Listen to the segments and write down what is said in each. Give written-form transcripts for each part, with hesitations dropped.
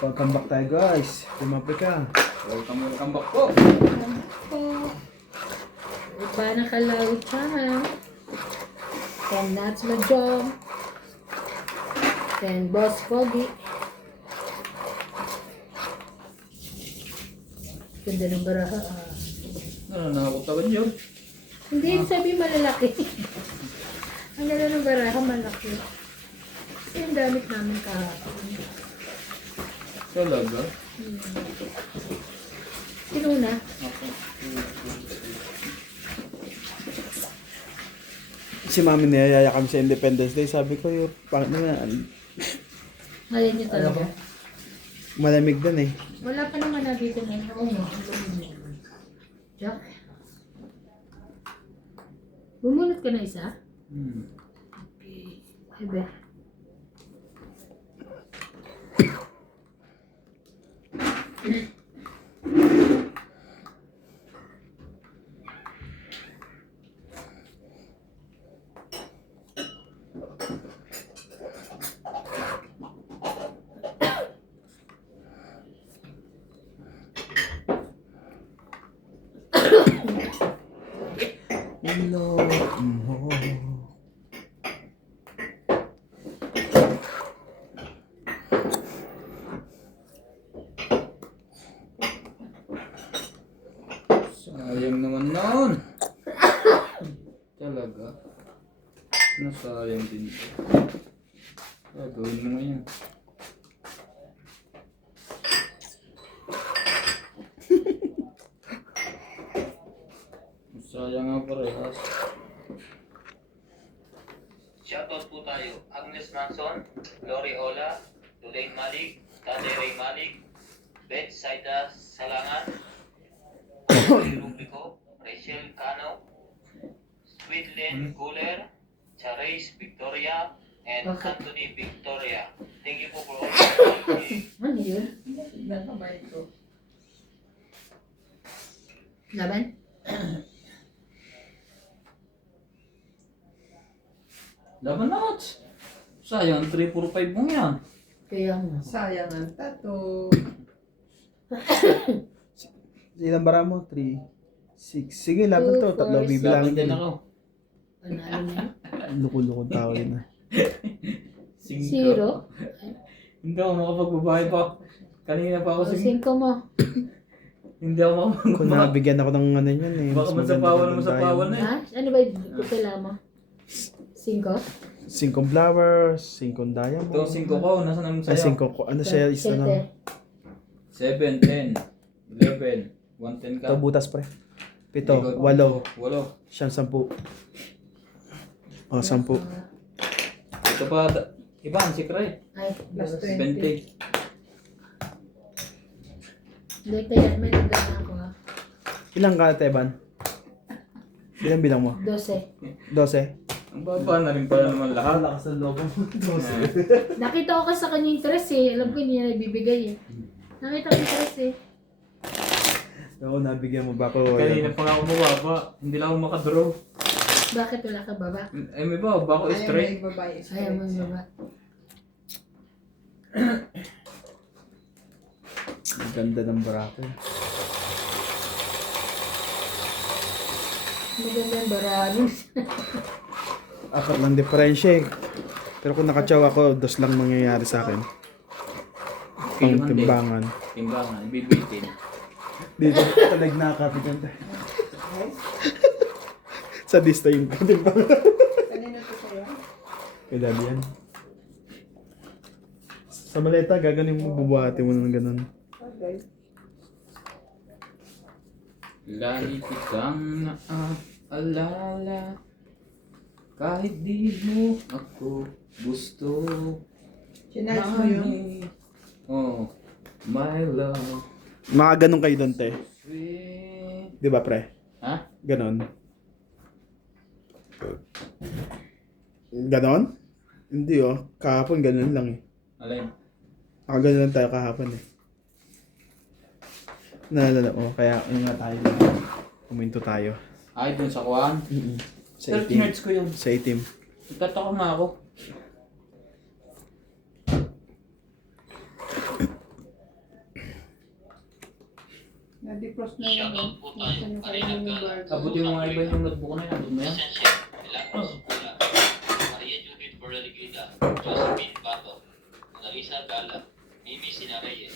Welcome back tayo guys. Team Africa. Welcome back po. Iba na kalawit ha. And that's my job. And Boss Pogi. Ganda ng baraha. Nananakot ako yun. Hindi yung sabi malalaki. Ang ganda ng baraha malaki. Yung gamit namin kahapon. Talaga? Sino na? Ako. Si mami niyayaya kami sa Independence Day. Sabi ko yung Ngayon nyo talaga. malamig dun eh. Wala pa naman na dito na. Oo nga. Jack. Bumunot ka na isa? Okay. Ibe. Hello mo. Sayang naman noon. Talaga. Nasayang din ito. Gagawin mo ngayon. Sayang nga parehas. Shoutout po tayo. Agnes Manson, Lori Ola, Tulain Malik, Tade Ray Malik, Beth Saida Salangan, Rubico, Rachel Cano, Sweetlen Guler, Charis Victoria, and Okay. Anthony Victoria. Thank you po for all. Ano yun? Laban? Laban na Ots. Sayang, 3-4-5 mo yan. Kaya nga. Sayang ang tato. Ilang bara mo? 3, 6. Sige, laban to. 2, 4, Tatlo Laban bibilangin din din. ako. Panalo na yun. Lukod-lukod tao yun ah. 0. Hindi ako makapagbabae pa. Kanina pa ako O 5 mo. Hindi ako Kung makapagbabae. nabigyan ako ng ano yun eh. Baka mas maganda masapawan pa mo dun sa tayo. pawan eh. Ha? Ano ba yung tutula mo? 5? 5 flowers, 5 diamond. Ito, 5 ko. Nasaan ang Ay, sayo? 5 ko. Ano siya? Isa lang. 7, 10, 11, 110 ka. Ito, butas pre. 7, 8, 8. 10. 10. O, 10. Ito pa, Iban, si Cray. Ay, Plus 20. Hindi, kaya may nagdaan ako ha. Ilang ka, Teban? Ilang bilang mo? 12. 12? Ang baba na rin pala naman lahat. Lakas ng loob mo. 12. Nakita ko kasi sa kanya yung tres eh. Alam ko hindi niya ibibigay eh. Nakita ko yung tres eh. Ako, nabigyan mo ba ako? Kanina pa nga ako mababa. Hindi lang ako makadraw. Bakit wala ka baba? Eh, may baba ako straight. Ayaw may babae Ayaw mo yung baba. Ang ganda ng barako. Maganda yung barano. 4 lang diferensya eh. Pero kung nakatsaw ako, 2 lang mangyayari sa akin. Pang Kiluhan din. timbangan. Timbangan, bibitin. Dito, talag na kapitan. Sa dista yung timbangan. Kanina to sa'yo? Kaya dali yan. Sa maleta, gaganin mo, bubuhati mo ng ganun. Okay. Lagi kitang naaalala. Kahit di mo ako gusto. Sinayos mo yun? Oh, my love. Mga ganun kayo doon, te. Sweet. Di ba, pre? Ha? Ganon. Ganon? Hindi oh. Kahapon ganon lang eh. Alin? Nakaganon lang tayo kahapon eh. Naalala mo, kaya ano nga tayo. Kuminto tayo. Ay, dun sa kuwan? Sa Pero itim. tinerts ko yun. Sa itim. Nagtataka nga ako. Na-defrost na yun. Shoutout po tayo. Nasaan yung Kanina kailangan yung ka. barcode? Abot yung mga iba yung notebook na yan. Abot mo yan. Essential. Milagros Pula. Maria Judith Borreligida. Josephine Bato. Annalisa Gala. Mimi Sinareyes.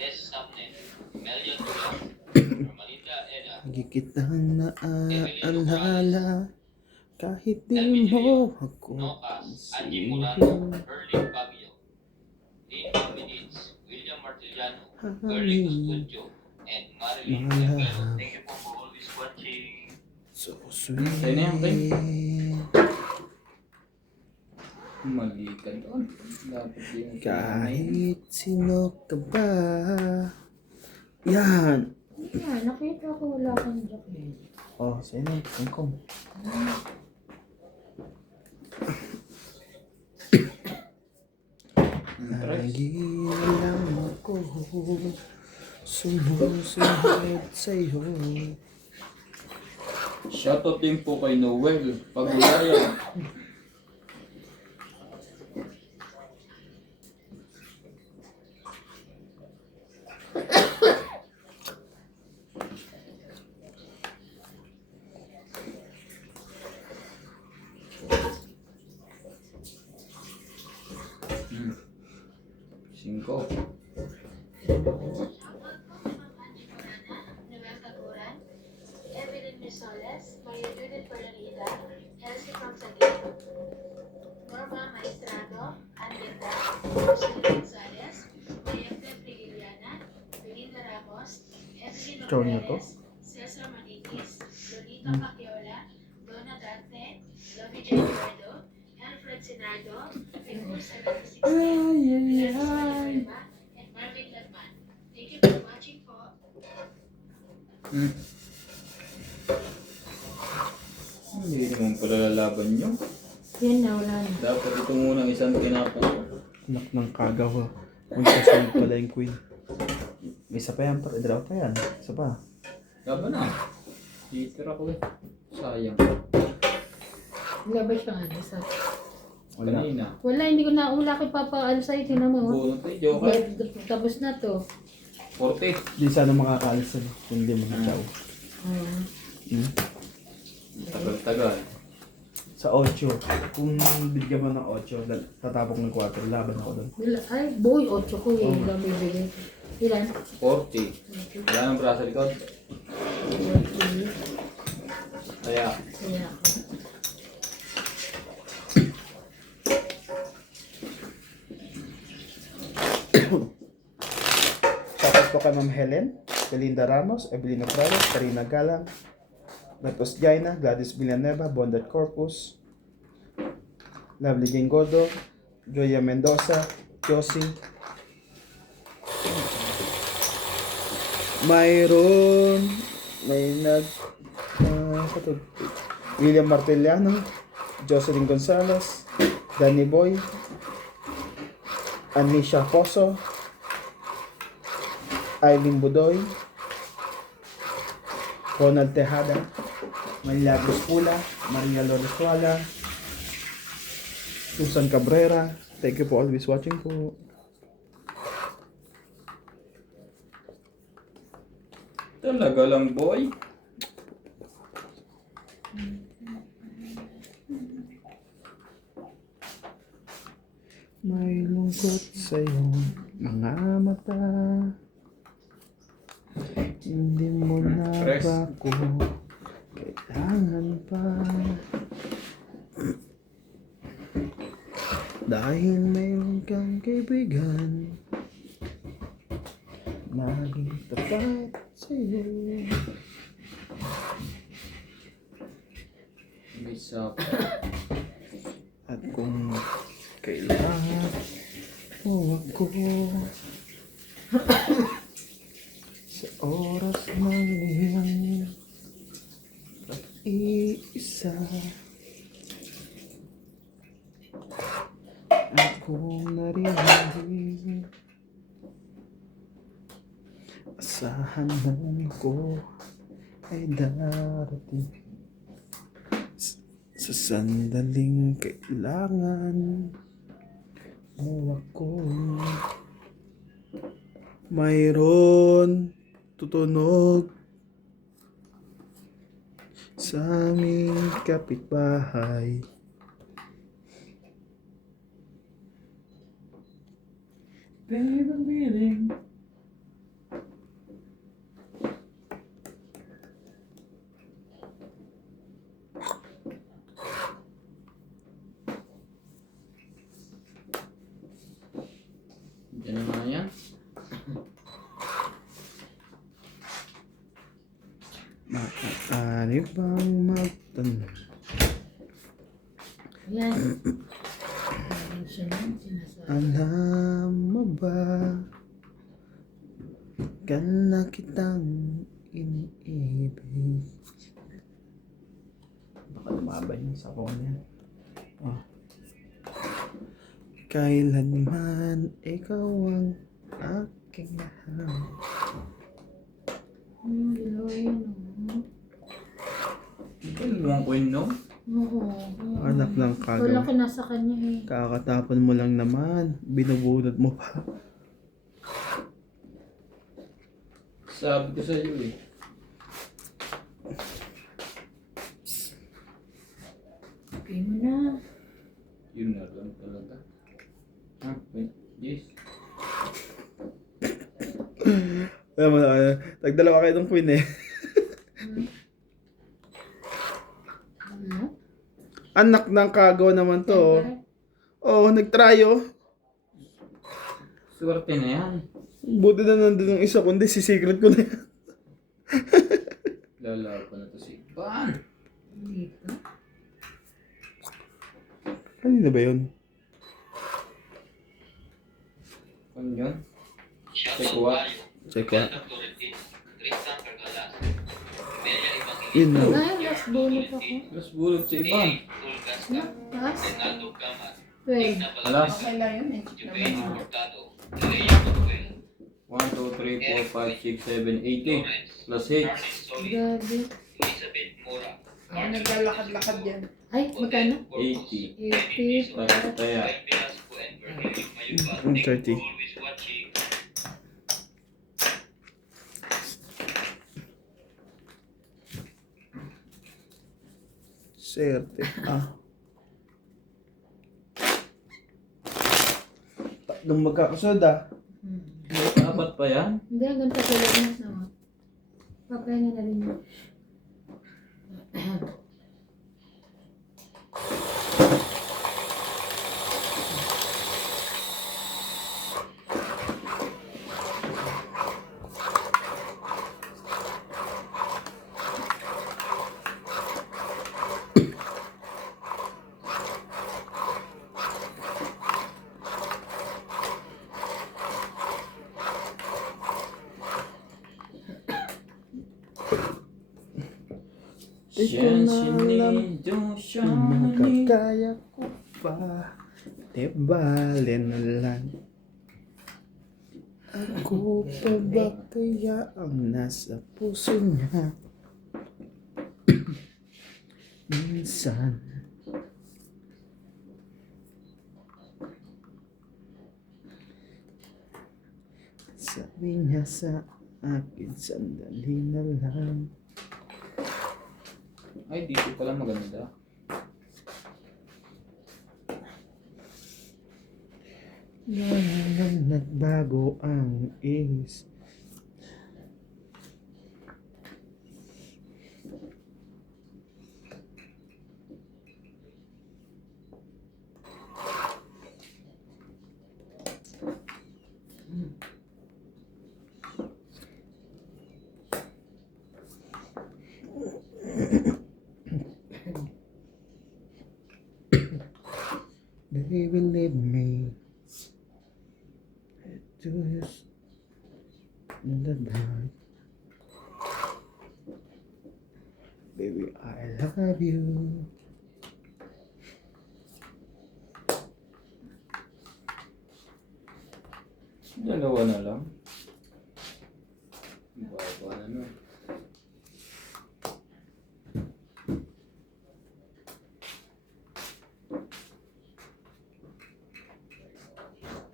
Des Samne. Melion Tula. Malinda Eda. Lagi kitang naaalala kahit di mo ako Nokas. Angie pansin. Murano. Erling Baguio. Dean Dominics. William Martiliano. Erling Custudio. And Marilyn Mahal. Delgado. Thank you po for always watching. So sweet. Tayo na yan, tayo. Mali ka doon. Dapat yung... Kahit sino ka ba. Yan. Yeah, nakita ko wala kang jacket. Oh, sa'yo na. Sangkong. Lagi lang ako sumusunod sa'yo. Shoutout din po kay Noel. Pag-ulaya. Cinco. Noel Caguran, Evelyn Misoles, Maria Judith Perlarida, Elsie Consadin, Norma Maestrado, Andreta, Rosalie Gonzalez, Maria Flepe Liliana, Belinda Ramos, Evelyn Ikaw niya to? Morales, Cesar Manitis, Lolita Pacquiaola, Donna Dante, Lovie J. Eduardo, Alfred Sinardo, Victor 76, and Marvin Ladman. Thank you for watching po. Hindi naman pala lalaban nyo. Yan na, wala na. Dapat ito muna isang kinapang. Anak ng kagawa. Ang kasunod pala yung queen. May isa pa yan. Dalawa pa yan. Isa pa. Laban na. Titira ko eh. Sayang. Labay siya nga, isa. Wala. Kanina. Wala, hindi ko naula kay Papa Alsay. Tinan mo. Oh. Bunot eh. Joker. Tapos na to. 40. Di sana makakaalis sila. Kung di mo na tao. Tagal-tagal. Sa 8. Kung bigyan mo ng 8, tatapok ng 4. Laban ako doon. Ay, boy, 8 ko eh. Oh. Dami bigay. Ilan? 40. Wala nang braso likod. Kaya. Kaya ako. Shoutout po kay Ma'am Helen, Belinda Ramos, Evelina Flores, Karina Galang, Natos Jaina, Gladys Villanueva, Bondat Corpus, Lovely Gingodo, Joya Mendoza, Josie, mayroon, William Martiliano, Jocelyn Gonzalez, Danny Boy, Anisha Poso, Aileen Budoy, Ronald Tejada, Milagros Pula, Maria Lorezuela, Susan Cabrera. Thank you for always watching po. Talaga lang boy. May lungkot sa iyong mga mata. Hindi mo na Press. ba ko kailangan pa? Dahil mayroon kang kaibigan, maging tapat sa'yo. Isa pa. At kung kailangan mo ako sa oras ng iyong pag-iisa, akong narinig, asahan lang ko ay darating sa sandaling kailangan mo ako. Mayroon tutunog sa aming kapitbahay. Baby, feeling. Diyan na nga yan. Maaari bang magtanong? Yan. Ano siya nang sinasabi? Alam mo ba, na kitang iniibig. Baka lumabay yung sabaw niya. Oh. Kailanman ikaw ang aking mahal. Diloy, no? Dalawang ko yun, no? Oo. Anak ng Wala kagaw. ka nasa kanya eh. Kakatapon mo lang naman. Binubunot mo pa. Sabi ko sa iyo eh. Okay mo na. Yun na lang talaga. Ha? Wait. Yes. Alam mo na, nagdalawa kayo ng queen eh. Ano? Anak ng kagaw naman to. Oh, nagtry oh. Swerte na yan. Buti na nandun yung isa, kundi si secret ko na yan. Lalaro ko na to si Van. Dito. Kanina ba yun? Ano yun? Siya Check po what? tayo. Check what? Welcome to Retin. Tristan Pergalas. Melia Yun na. Evangelista. Ay, last bonus ako. Mas bulog si Ivan. Eric Tulcasca. Ano? Taas? Renato Gamat. 12. Digna Alas. Balabas. Okay lang yun eh. Jubain Hurtado. Leia Manuel. 1, 2, 3, 4, 5, 6, 7, 8. Lawrence. Plus 8. Arlene Solis. Grabe. Elizabeth Mora. Ako naglalakad-lakad yan. Ay, magkano? 80. 80. Kaya. Mike Velasco and Virgilio Mayuga. Mm, Thank you 30. for always watching. Serte. Ah. Tatlong magkakasunod ah. Dapat pa yan? Hindi, ang ganito sa loob na sa pagkain na rin yun. Siyan sinido siya ni. Makakaya ko ba? Di bale na lang. Ako pa ba kaya ang nasa puso niya? Minsan sabi niya sa akin, sandali na lang. Ay, dito pala maganda. Nagbago ang is. Baby, leave me to use the dark. Baby, I love you. Dalawa na lang. Baba na no.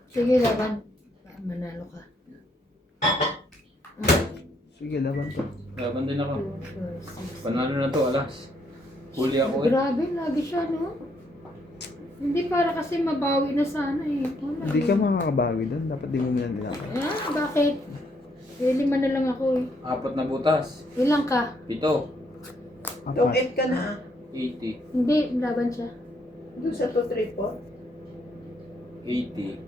Sige, laban. Manalo ka. Sige, laban to. Laban din ako. 2, 4, 6. Panalo na to, alas. Huli ako eh. Grabe, lagi siya, no? Hindi para kasi mabawi na sana eh. Wala Hindi ka eh. makakabawi doon. Dapat di mo minanila. Ah, bakit? Eh, 5 na lang ako eh. 4 na butas. Ilang ka? 7. Token ka na. 80. Hindi, laban siya. Doon sa 2, 3, 4. 80.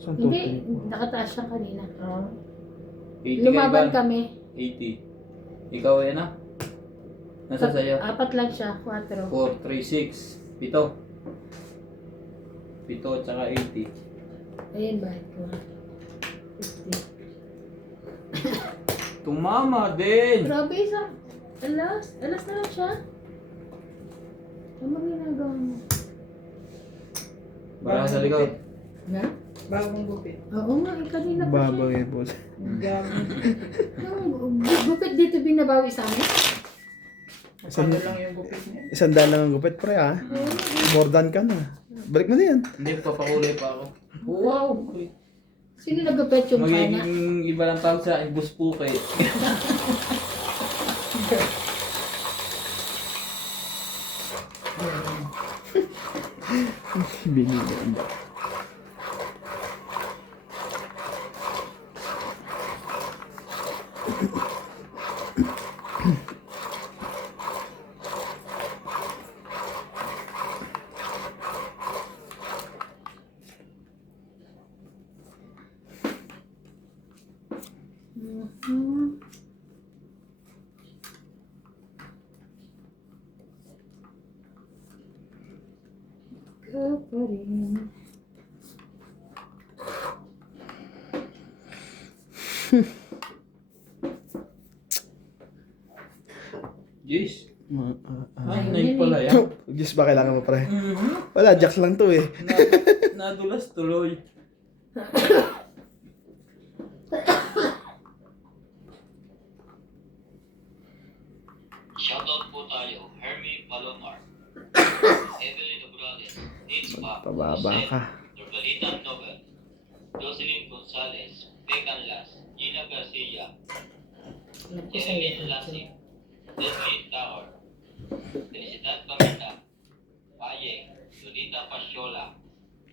Saan to? Hindi, nakataas siya kanina. Ah. 80 Lumaban ka kami. 80. Ikaw yan ah. Nasa sa'yo? 4 lang siya, 4. 4, 3, 6. 7. 7 at saka 80. Ayun, bakit ko? 50. Tumama din! Grabe, isang alas. Alas na lang siya. Ano ba ginagawa mo? Baraha sa likod. Na? Bagong gupit. Oo nga, eh, kanina pa siya. Babaw yun, boss. Gabi. Yung gupit dito binabawi sa amin. Ano lang yung gupit niya. 100 lang ang gupit, pre, ha? More than ka na. Balik mo na yan. Hindi, papakulay pa ako. Wow! Sino nagupit yung kana? Magiging iba lang tawag sa akin, bus po kayo. Binigyan ba? Mhm. Ka pa rin. Jeez. Ah. Ay, pala yan. Diyos ba kailangan mo, pre? Mhm. Wala, jacks lang to eh. Nadulas tuloy. Shoutout po tayo, Hermie Palomar, Evelyn Obrales, Nitz Pa, Pababa ka. Norbalita Nobel, Jocelyn Gonzalez, Pecan Las, Gina Garcia, Alam ko sa'yo. Jeremy Lasik, Leslie Tower, Felicidad Pamita, Paye, Lolita Pasyola,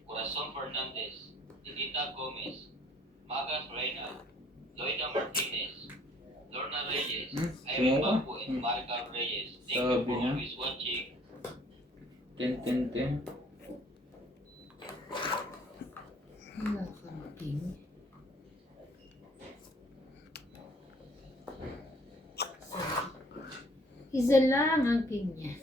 Corazon Fernandez, Edita Gomez, Magas Reynal, Loida Martinez, Lorna Reyes, Irene Kaya Bambu, and Marika Reyes. Thank you Sabi for niya. always watching. 10. Wala kang king. Isa lang ang king niya.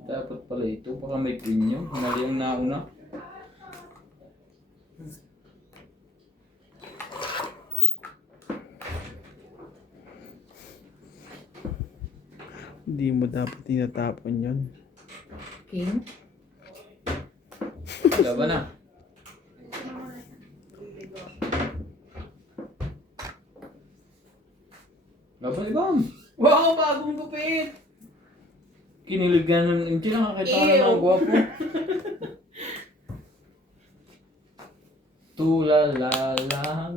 Dapat pala ito. Baka may premium. Mali yung nauna. Hindi mo dapat tinatapon yun. King? Laban na. Laban ibang. Wow, bagong gupit! Kiniligan ng hindi nakakita ka na ng gwapo. Tulala lang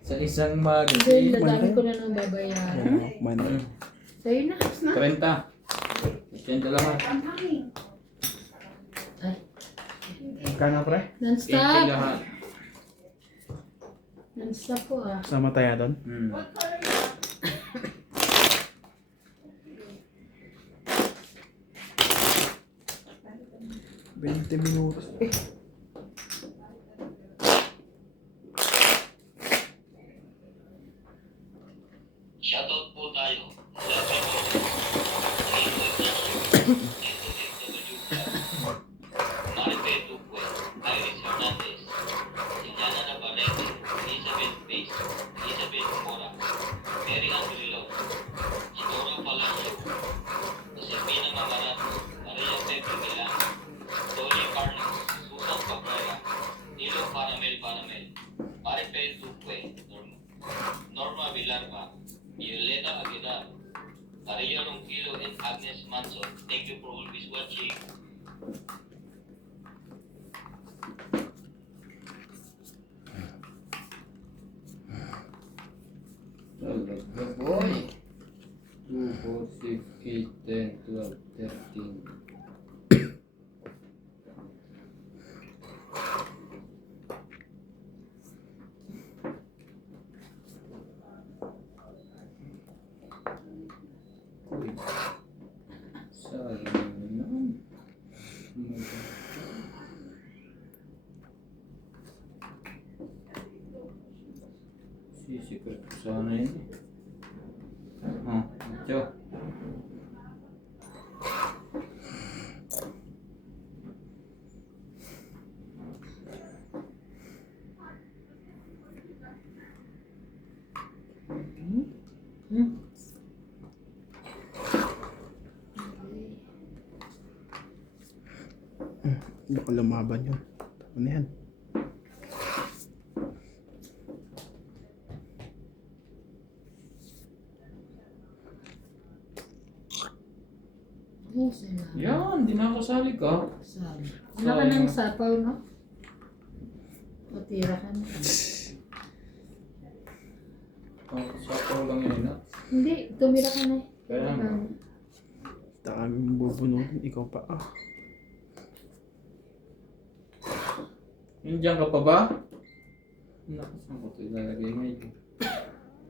sa isang Kasi magazine. dadami ko na nang babayaran. Man. Sa'yo na. 30. Yan lahat. Ay, Kano, pre? 80 non-stop. lahat. Non-stop po ah. Sama tayo doon. Hmm. Bente minutos. Shoutout po tayo. Marife Duque, Iris Hernandez, Juliana Navarrete, Elizabeth Bass, Elizabeth Mora, Mary Andrilo, Isidoro Palacio, Josefina Mamarato, Maria Pepe Milan, Dolly Carlos, Susan Cabrera, Nilo Paramel, Marife Duque, Norma Villarba, Violeta Aguilar, Maria Ronquillo, and Agnes Manson. Thank you for always watching. Talaga boy. 2, 4, 6, 8, 10, 12, 13. Uy. Sayang naman. Sisikret ko sana yun eh. Oh, ito. Hmm? Baka lumaban yun. Ano yan? Ay, salamat. Yan, di nakasali ka. Sabi. Wala ka ng sapaw, no? Patira ka na. Kakasapaw lang yun na. Hindi, tumira ka na. Kaya nga. Daming bubunutin. Ikaw pa. Ah. Nandiyan ka pa ba? Naku, saan ko ito ilalagay ngayon?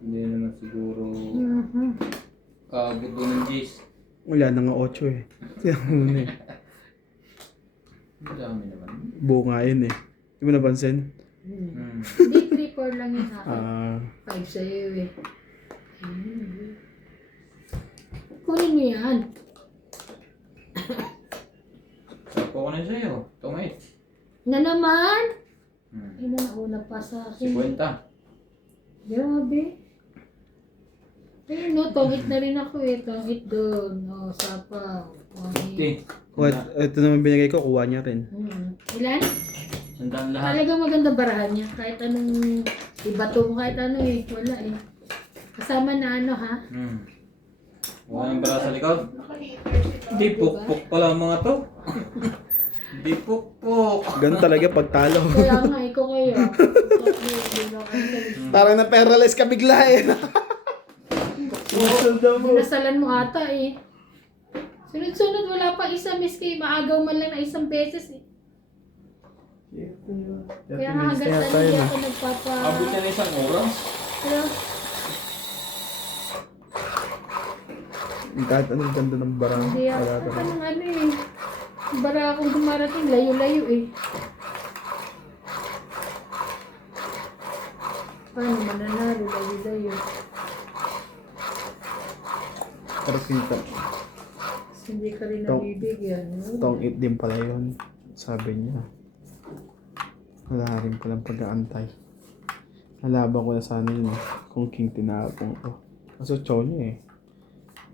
Hindi naman siguro kaabot doon ng G's. Wala na nga 8 eh. Kaya muna eh. Ang dami naman. Bunga yun eh. Hindi mo napansin? Hindi, 3-4 lang yun akin. 5 sa'yo eh. Kunin mo yan. Sapo ko na sa'yo. Tungit. Na naman? Ay, nauna pa sa akin. 50. Grabe. Ayun, no, tongit na rin ako eh. Tongit doon. O, sapaw. Tongit. 50. Ito naman binigay ko, kuha niya rin. Ilan? Sandaan lahat. Talagang maganda barahan niya. Kahit anong ibato mo, kahit ano eh. Wala eh. Kasama na ano ha? Wala yung bara sa likod. Di pukpuk pala ang mga to. Di pukpuk. Ganun talaga pag talo. Kaya nga, ikaw kayo. Parang na-paralyze ka bigla eh. Nasalan mo ata eh. Sunod-sunod, wala pa isa, miski maagaw man lang na isang beses eh. Kaya nga hanggang ano hindi ako nagpapa... Abot niya na isang oras. Pero, Kahit anong ganda ng barang. hindi ako, Wala ka. anong ano eh. Bara akong dumarating, layo-layo eh. Paano mananalo, layo-layo. Pero kita. Hindi ka rin Tong- nabibigyan. No? Tong it din pala yun. Sabi niya. Wala rin palang pag-aantay. Nalaban ko na sana yun eh. Kung king tinapong ko. Kaso chow niya eh.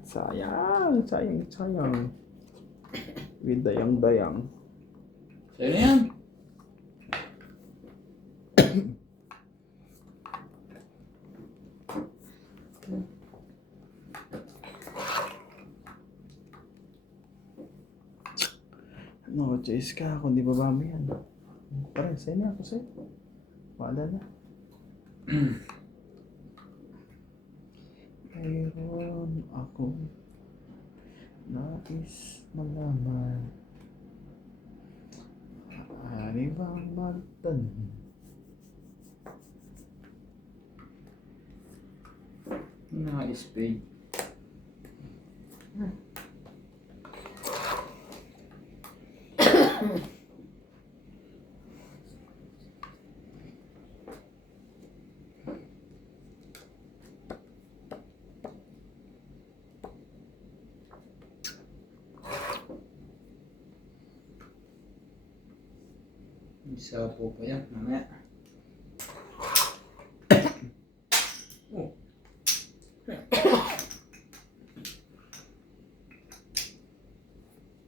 Sayang. With dayang-dayang. Sa'yo na yan. No choice ka. Kung di baba mo yan. Pare, sa'yo na ako sa'yo. Wala na. Mayroon ako nais malaman. Maaari bang magtanong? Naka-spade. Isa po pa yan, mamaya. Oh.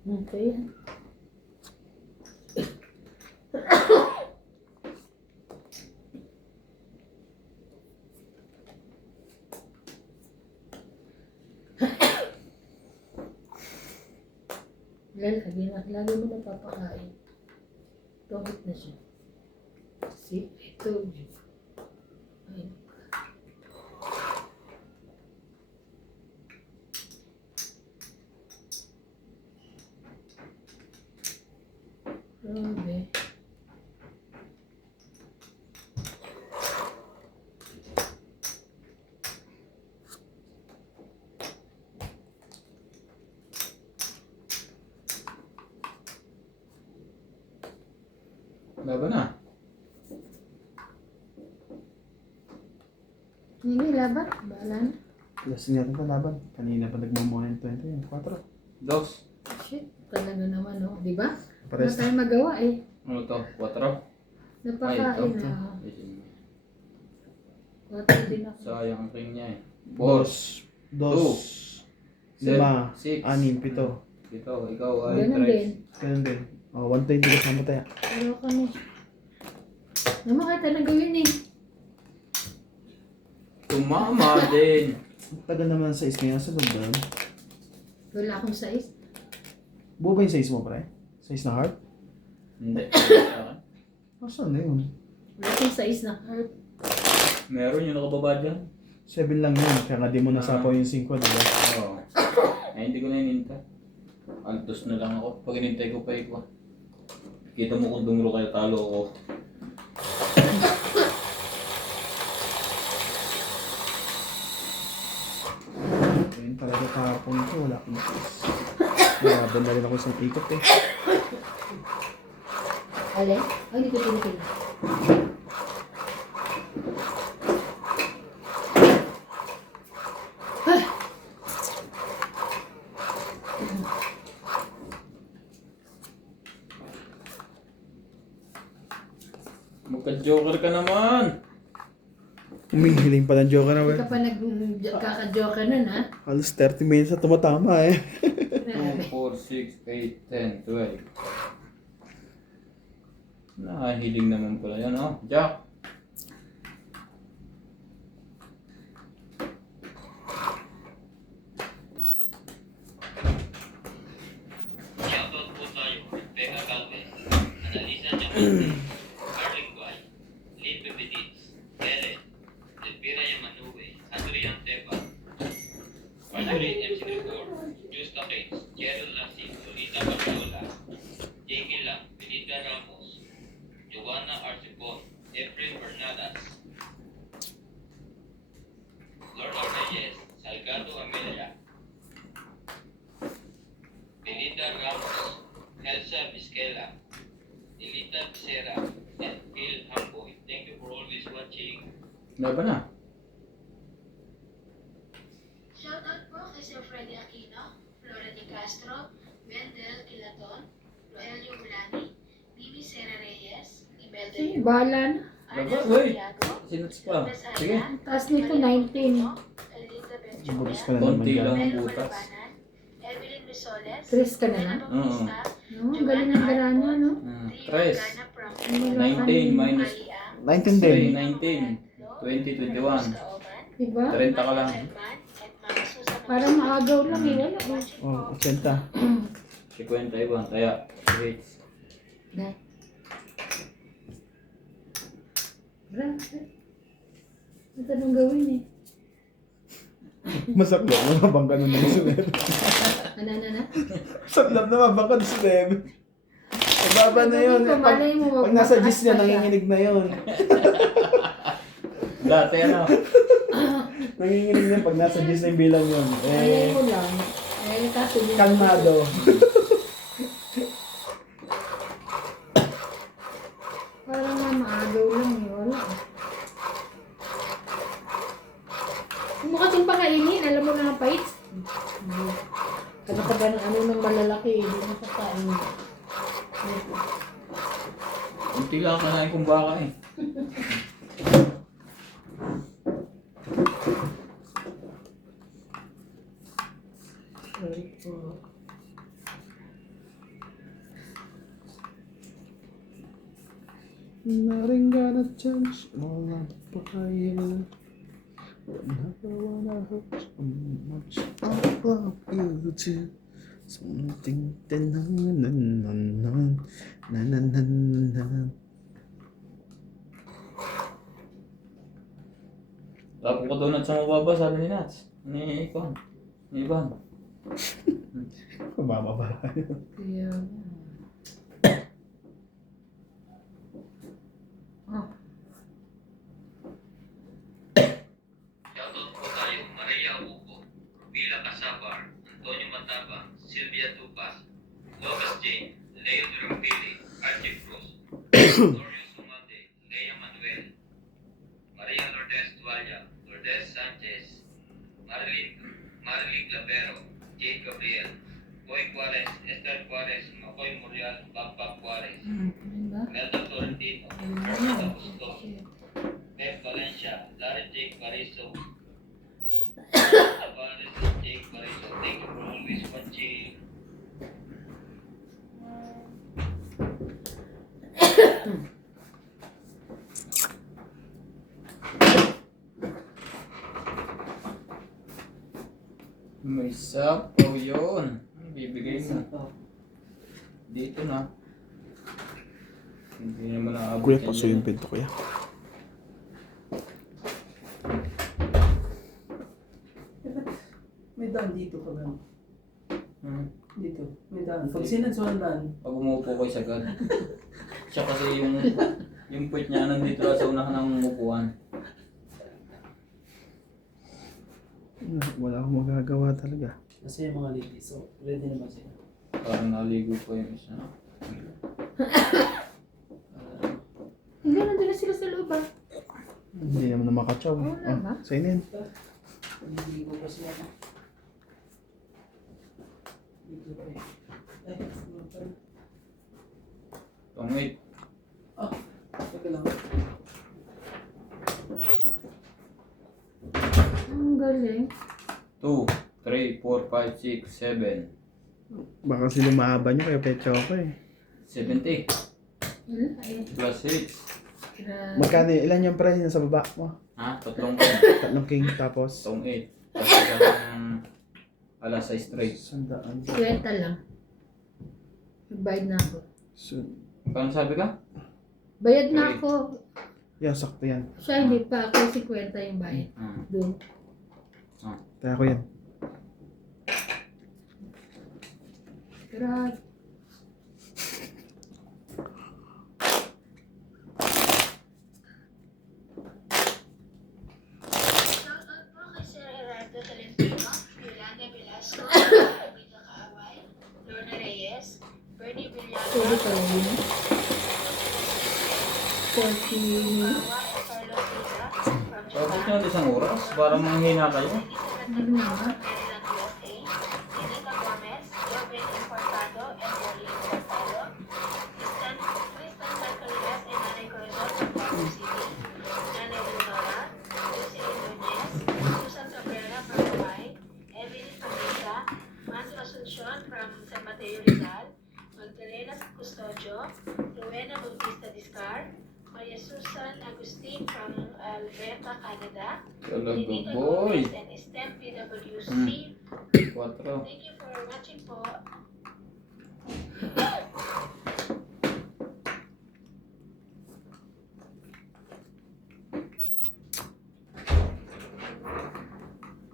Okay. Lagi mo na papakain. Tungkit na siya. See, I told you. Ay, Laban na. Hindi, laban. Bahala na. Last nga ito laban. Kanina pa nagmamuha yung 20 yung 4. Dos. Shit, talaga naman, oh. Di ba? Wala Pares. tayong magawa, eh. Ano to? 4? Napakain ito. na. Water din ako. Sayang ang king niya eh. 4. Dos. Dos. Lima. 6. 6. 7. Ito, ikaw ay Ganun din. Ganun din. Oh, 120 kasama tayo. Pero kami. Naman kahit na gawin, eh. Tumama din. Ang tagal naman sa size niya. Sa loob na. Wala akong size. Buo ba yung size mo, pre? Size na heart? Hindi. Asan na yun? Wala akong size na heart. Meron yung nakababa dyan. 7 lang yun. Kaya nga di mo nasapaw yung 5, diba? Oo. Ay, hindi ko na hinintay. Altos na lang ako. Pag hinintay ko pa ikaw. Kita mo kung dumuro kayo talo ako. Ayun talaga kahapon ko. Wala akong size. Naraban na rin ako isang ikot eh. Alin? Ay, hindi ko tinitin. Magka-joker ka naman. Umihiling pa ng joker na Hindi ba? ka pa nagkaka-joke nun, ha? Halos 30 minutes na tumatama eh. 2, 4, 6, 8, 10, 12. Nakahiling naman pala yan, oh. Jack. Shoutout po tayo. Becca Calvez, Analisa Jamal, Carling Guay, Lynn Bebedits, Helen, Elvira Yamanue, Adrian Tepa, Marjorie MC Gregor, Justa Cates, Gerald Lassin, Lolita Bartola, Jake Lang, Belinda Ramos, Joanna Arcipon, April Bernadas, Lorna Reyes, Salgado Amelia, Belinda Ramos, Elsa Vizquela, Elita Becerra, and Phil Hamboy. Thank you for always watching. Laban na. Shoutout po kay Sir Freddy Aquino, Flora de Castro, Wendell Kilaton, Roelio Ulani, Mimi Sera Reyes, Imelda Sige, Yu, bahala na. Arnel Uy! Santiago, Sinuts pa. Lopez Sige. Ayala, Taas nito, Maria 19. Puno, Elizabeth Bukas Jumel, ka na naman Konti yan. lang. Mel butas. Malabanan, Evelyn Misoles, Chris ka na Elena lang? Bautista, No, ang galing ng garana, no? Rio Tres. Gana from 19 minus 19 din. 19. 20, 21. Diba? 30 ka lang. Parang maagaw lang, eh. Wala, eh. Oh, 80. 50 iba. Kaya, rates. Dahil. Grabe. Ito nung gawin, eh. Masaklap na mabang ka nun ng sunod. Ano. Masaklap na mabang ka nun sa Deb. Mababa na yun. Sabi ko, malay mo, Pag nasa mataas 10 niya, pa siya. nanginginig na yun. Dati ano. Nanginginig na pag nasa 10 na yung bilang yun. Malay mo lang. Eh, kaso din. Kalmado. Parang nga maagaw lang, eh. Wala, eh. Kung mo kasing pakainin, alam mo na ang pait. Kada ng ano ng malalaki, hindi mo sa kain. Kunti lang kanain kong baka eh. Sorry po. Nothing gonna change all up fire. Wanna hurt so much. I love you too. Something na na na na na na na. Tapo ko donut sa mababa, sabi ni Nats. Ni Ikon. Ni Ivan. Mababa. Kaya, Shoutout po tayo. Maria Upo, Rubila Casabar, Antonio Mataba, Sylvia Tupas, Lopez Jane, Leo Durampili, Archie Cruz, Victorio Sumande, Lea Manuel, Maria Lourdes Dualia, Lourdes Sanchez, Marilyn Clavero, Jade Gabriel, Boy Juarez, Esther Juarez, Makoy Muriel, Papa Juarez, Diba? Melda Florentino, Rosita Busto, Beth Valencia, Larry Jake Bariso, Tavares and Jake Bariso. Thank you for always watching. May sapaw yun. Bibigay mo. Dito na. Hindi naman naabot Kuya, yan paso yun. yung pinto kuya. May daan dito pa lang. Hmm. Dito. May daan. Pag sinadsuhan daan. Pag umupo ko sagad. Siya kasi yung puwit niya nandito sa unahan ng upuan. Wala akong magagawa talaga. Kasi yung mga ladies. So, ready naman sila. Parang naligo pa yung isa. Hindi, nandun na sila sa loob ah. Hindi naman na makatsaw. Oo naman. Sign in. Hindi ko pa sila. Dito pa eh. Ay, ano pa rin? Wait. Teka lang. Ang galing. 2, 3, 4, 5, 6, 7. Baka sila mahaba nyo kaya pecho ako eh. 70 Ayun. plus 6. Grabe. Magkano yun? Ilan yung price sa baba mo? Ha? Tatlong Tatlong king tapos 8. Tapos ng alas 6 straight. sandaan. Kwenta lang. Nagbayad na ako. So, Paano sabi ka? Bayad na ako. yan, sakto yan. Siya hindi pa. Ako 50 yung bayad. Doon. Kaya ko yan. Grabe. Shoutout po kay Sir Gerardo Tolentino, Yolanda Velasco, Rita Kaaway, Lorna Reyes, Bernie Pwede Villanueva, pala yun. 40 Kawa and Carlos Rita from Tapos Japan. nyo isang oras para manghina kayo. Ano naman? Maryland, USA. Ineta Gomez, Jorvin Importado, and Wally Importado. Tristan Sarcalias and Nanay Corazon from Quezon City. Nanay Leonora, Jocelyn Nunez, Susan Cabrera from Hawaii, Evelyn Pamesa, Manso Asuncion from San Mateo Rizal, Magdalena Custodio, Rowena Bautista Discar, Maria Susan Agustin from Alberta, Canada, Talaga Benita boy. Gomez and STEM PWC. 4. Thank you for watching po.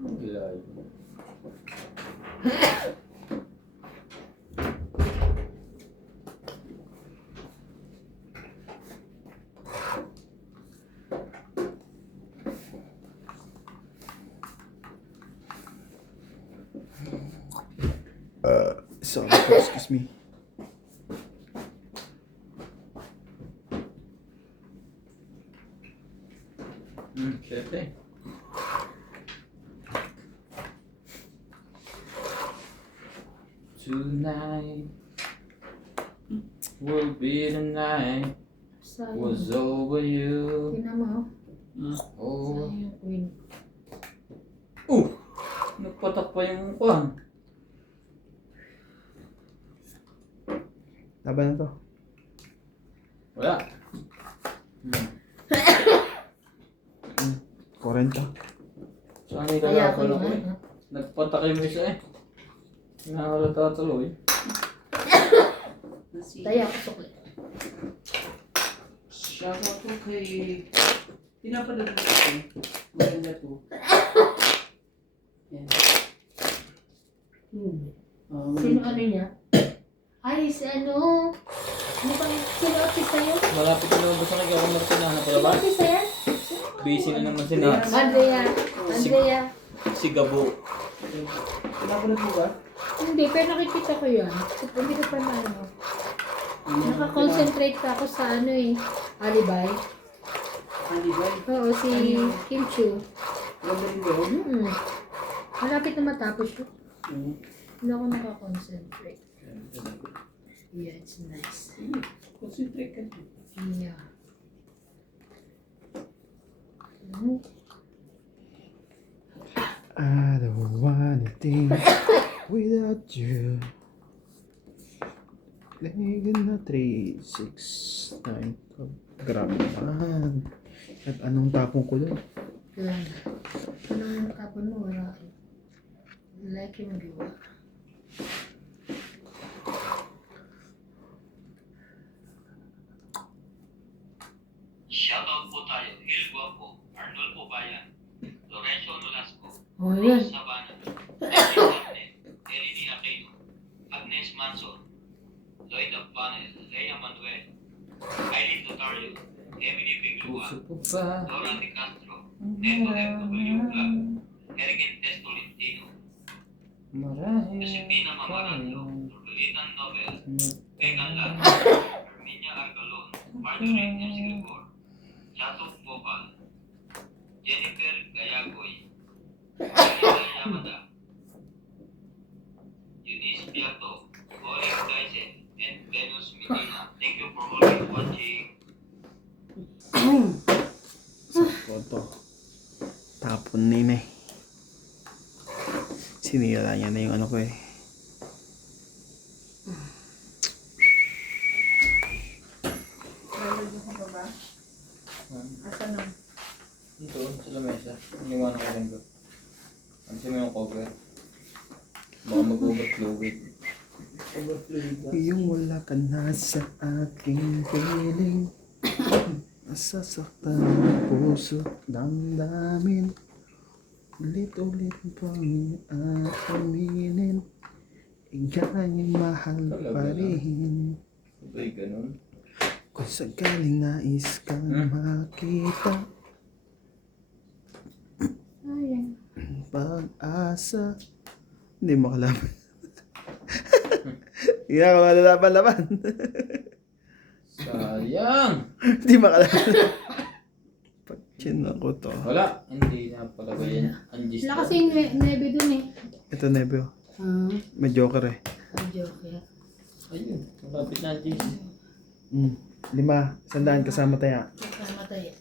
Live. Sorry po, excuse me. Siyempre. Tonight will be the night was Sayang. over you. Tingnan mo. Oh. Sayang yung queen. Nagpatak pa yung kwan. Laban na to. Wala. 40. Saan yung Kaya ako lalaban yun. ako eh. Nagpatak yung isa eh. Nakakalata tuloy. Kaya ako sukli. Shoutout po kay... Pinapadala ko kay Maganda po. Yan. Sino ano niya? Ay, si ano? Ano bang sino artista yun? Malapit na naman sa nag-ako Martinahan na pala Sino ba? artista yan? Busy na naman si Nats. Andrea. Andrea. Si Gabo. Pinapadala po ba? Hindi, pero nakikita ko yun. Hindi ko pa na ano. Nakakonsentrate ka ako sa ano eh. Alibay. Alibay. Oo, si Kim Chu. Ganda rin ba yun? Malapit na matapos yun. Oo. Hindi ako nakakonsentrate. Yeah, it's nice. Concentrate ka. Yeah. I don't wanna think without you. Lagyan na 3, 6, 9. Grabe naman. At anong tapong ko doon? Yan. Anong kapon mo? Wala. Like yung gawa. Shoutout po tayo, Hil Guapo, Arnold Pobayan, Lorenzo Nolasco, Oh, yan. Rose Sabana, Leslie Martin, Eleni Aquino, Agnes Manson, Lloyd Abbanel, Lea Manuel, Aileen Totario, Emily Biglua, Puso ko pa. Dora De Castro, Neto FW Vlog, Erigen Testo Lintino, Marahil Josepina Mamarando, Turbolitan Nobel, Vegan Lab, Arminia Argalon, Marjorie M. Sigurgor, Chato Popal, Jennifer Gayagoy, Elena Yamada, Eunice Piato, Oleg Dyson, and Venus Medina. Thank you for always watching. Photo. Tapon nina eh. Sinira niya na yung ano ko eh. Lalagyan ko pa ba? Asan na? Dito, sa lamesa. Iniwanan ko rin doon. Ano mo yung cover? Baka mag-overflowing. Overflowing ba? Yung wala ka na sa aking piling. Nasasaktan ang puso, damdamin. Ulit-ulit pang aaminin. Ika'y mahal pa rin. Sabay ganun. Kung sakaling nais kang makita, Ayan. pag-asa. Hindi makalaban. Hindi ako malalaban-laban. Sayang! Hindi makalaban. Pag-chin ako to. Wala. Hindi na pala ba yan? Angis Wala kasi yung nebe dun eh. Ito Nebio. May joker eh. Joker. Ayun. Malapit na Angis. 5, 100 kasama tayo. Nakamatay.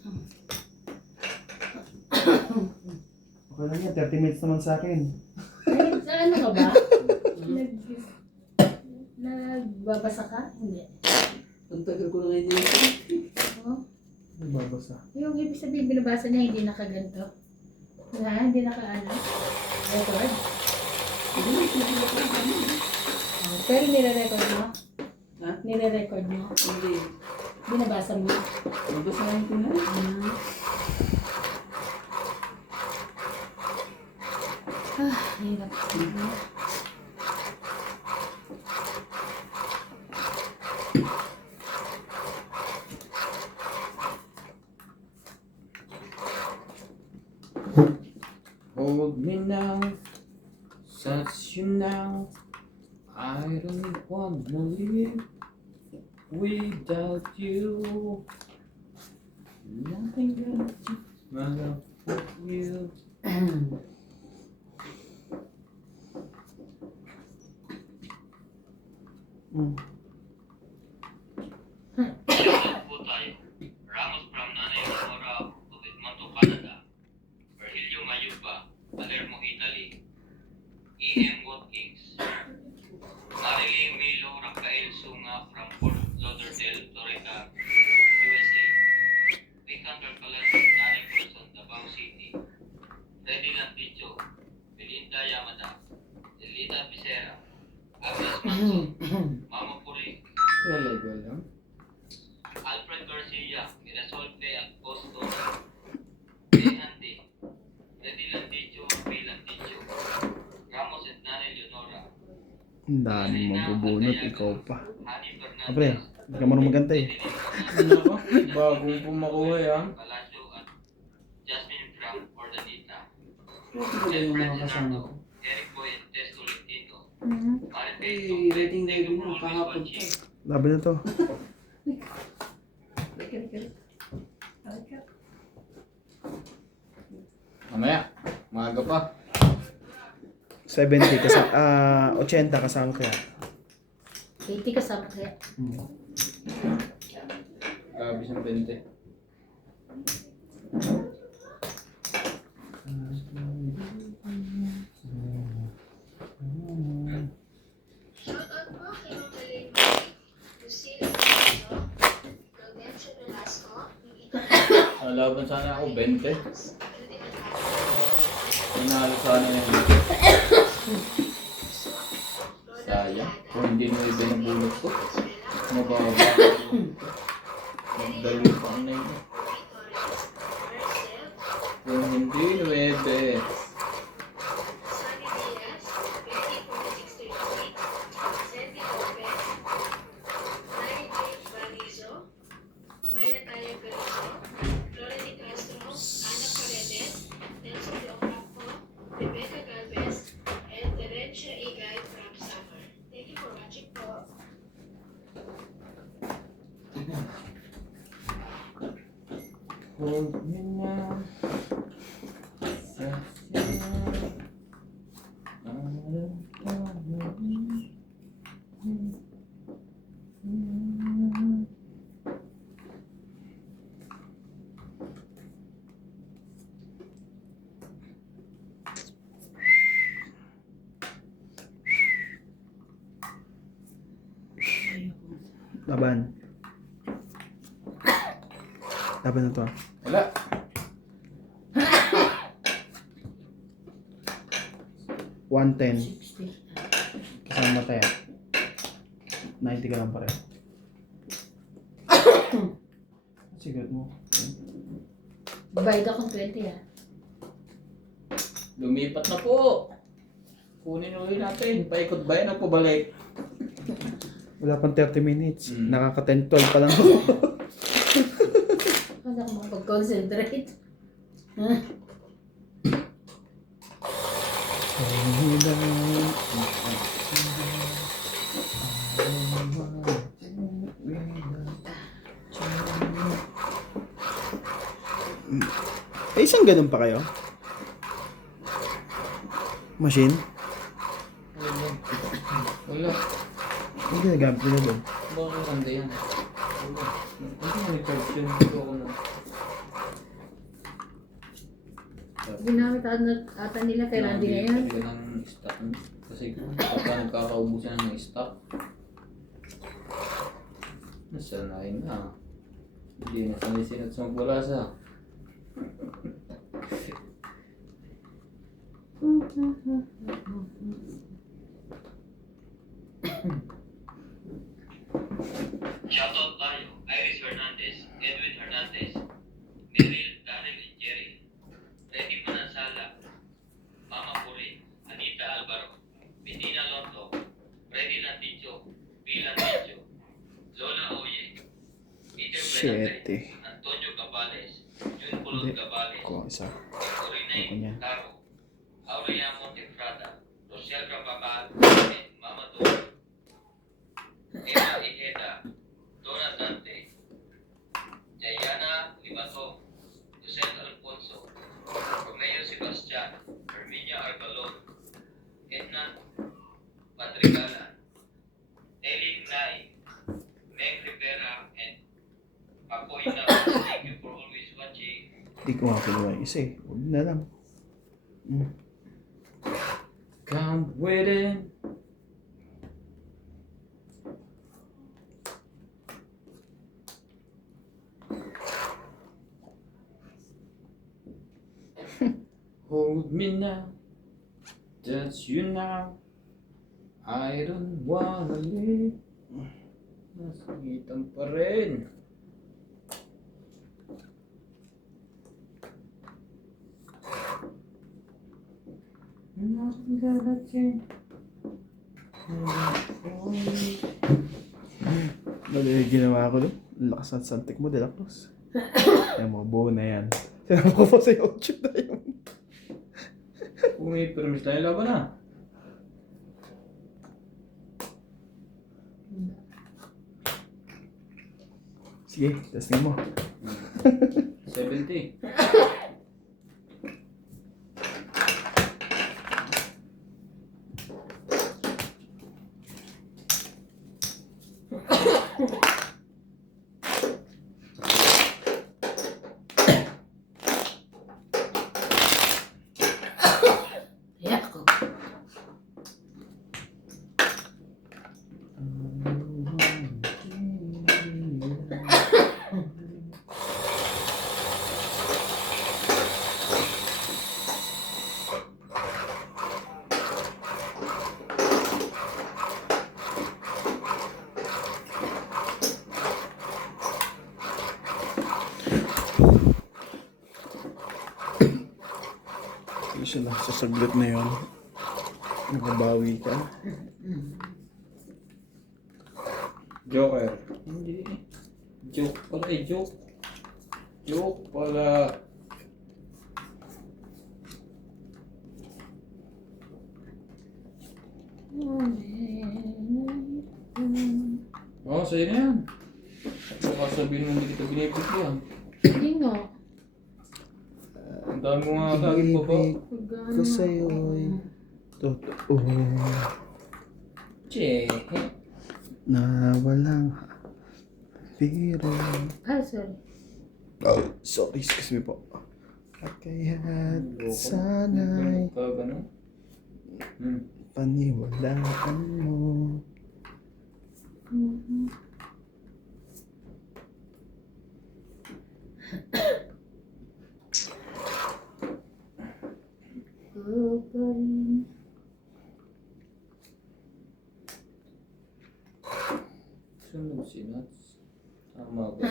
Okay lang yan, 30 minutes naman sa akin. Ay, sa ano ka ba? Nagbabasa ka? Hindi. Ang tagal ko na ngayon dito. Oo. Nababasa. Yung ibig sabihin, binabasa niya, hindi nakaganto. Hindi naka-ano. Record. Oh, pero nire-record mo? Ha? Nire-record mo? Hindi. Binabasa mo? Mabasahin ko na. Hirap. Hold me now. Touch you now. I don't wanna live without you. Nothing gonna keep my love for you. Shoutout po tayo, Ramos from Nanay Zamora of Edmonton, Canada, Virgilio Mayuba, Palermo, Italy, E.M. Watkins, Marilyn Milo Rafael Sunga from Fort Lauderdale, Florida, USA, Vikander Calas, Nanay Corazon, Davao City, Freddy Lanticho, Belinda Yamada, Elita Picera, Agnes Manson, Mama Puri, Talaga lang. Alfred Garcia, Mirasol P. Acosto, Andy, Freddy Lanticho, P. Lanticho, Ramos and Nanay Leonora, Ang dami mabubunot, ikaw pa. Hani Fernandez, Abre, hindi ka marunong maganta eh. Ano ko? Bagong pumakuha yan. Palacio at Jasmine from Ordanita, Ito yung mga kasama ko. Eric Boy and Testo Lentino, Mhm. Maripel Eh, Tumbe, rating thank you na for always kahapon watching. pa. Laban na to. Mamaya, maaga pa. 70 kasama, 80 kasama kaya. 80 kasama kaya. Grabe siyang 20. Shoutout po kay Magaling Mike, Lucille Antonio, Gaudencio Velasco, Nalaban sana ako, 20. Judy Alcantara, Nanalo sana yun. Sayang. Kung hindi mo ibinabulot ko, mababa ako. Magdalo pa ang name. Kung hindi, 9. Sunny Diaz, Betty 4638, Sandy Lopez, Mary Jane Valizo, Myra Tayo Galizo, Lorely Castro, Ana Paredes, Nelson de Ocampo, Rebecca Galvez, and Terencia Igay from Summer. Thank you for watching po. Hold me now. Laban. Laban na to. Wala. $110 60. kasama tayo. 90 ka lang pareho. Sigat mo. Bayad akong 20 ah. Lumipat na po. Kunin ulit natin. Paikot ba yan o pabalik? Wala pang 30 minutes. Mm. Nakaka 10-12 pa lang ako. Kaya ako makapag-concentrate. Ha? Eh, isang ganun pa kayo? Machine? Wala. Hindi ginagamit nila doon. Bakit kanda yan? Wala. Hindi nga ni-charge yun. Dito ako na. Ginamit ata nila kay Randy na yan. Hindi ka ng stock. Kasi pagka nagkakaubusan ng stock, nasanay na. Hindi na sinisinat sa magbalasa. Shoutout tayo, Iris Hernandez, Edwin Hernandez, Meryl, Daryl, and Jerry, Reddy Manansala, Mama Puri, Anita Alvaro, Medina Lonto, Freddy Landicho, Bill Landicho, Lola Oye, Peter Shit Benante, eh. Antonio Cabales, Jun Pulot Hindi. Cabales, Ako isa. Ako Corinay niya. Caro, Aurea Montefrada, Rochelle Cababal, and Mama Dora, Eva Ejeda, Donna Dante, Diana Libato, Jose Alfonso, Romeo Sebastian, Herminia Argalon, Edna Madrigalan, Eileen Lai, Meg Rivera, and Apoy na. Thank you for always watching. Hindi ko nga kinuha yung isa eh. Huwag na lang. Come waiting. Hold me now, touch you now. I don't wanna leave. Nasagitan pa rin. Nothing gonna change. Bali, ginawa ko doon. Ang lakas ng santik mo, De La Cruz. Yan mo, buo na yan. Sinabi ko pa sa YouTube na yun. Kung may permis tayo, laban na. Sige, testing mo. 70. Kaya ako. Isa lang sa saglit na yun. Nakabawi ka. Joker. Hindi. Joke pala eh, joke. Joke pala. Oo, sa'yo na yan. Baka sabihin mo hindi kita binibigyan. Hindi nga. Ang dami mo nga laging baba. Pagano Ko sa'yo'y totoo Che. na walang biro. Ah, sorry. Oh, sorry, excuse me po. At kaya't sana'y Kagano. paniwalaan mo. Oo pa rin. Sunod si Nats. Tama ba?